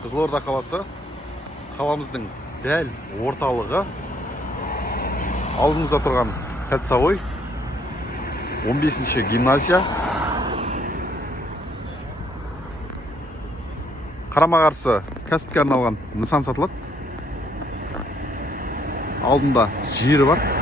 Қызылорда қаласы, қаламыздың дәл орталығы. Алдымызда тұрған Кәтсавой, 15-ші гимназия. Қарама-қарсы кәсіпке арналған нысан сатылады. Алдында жері бар.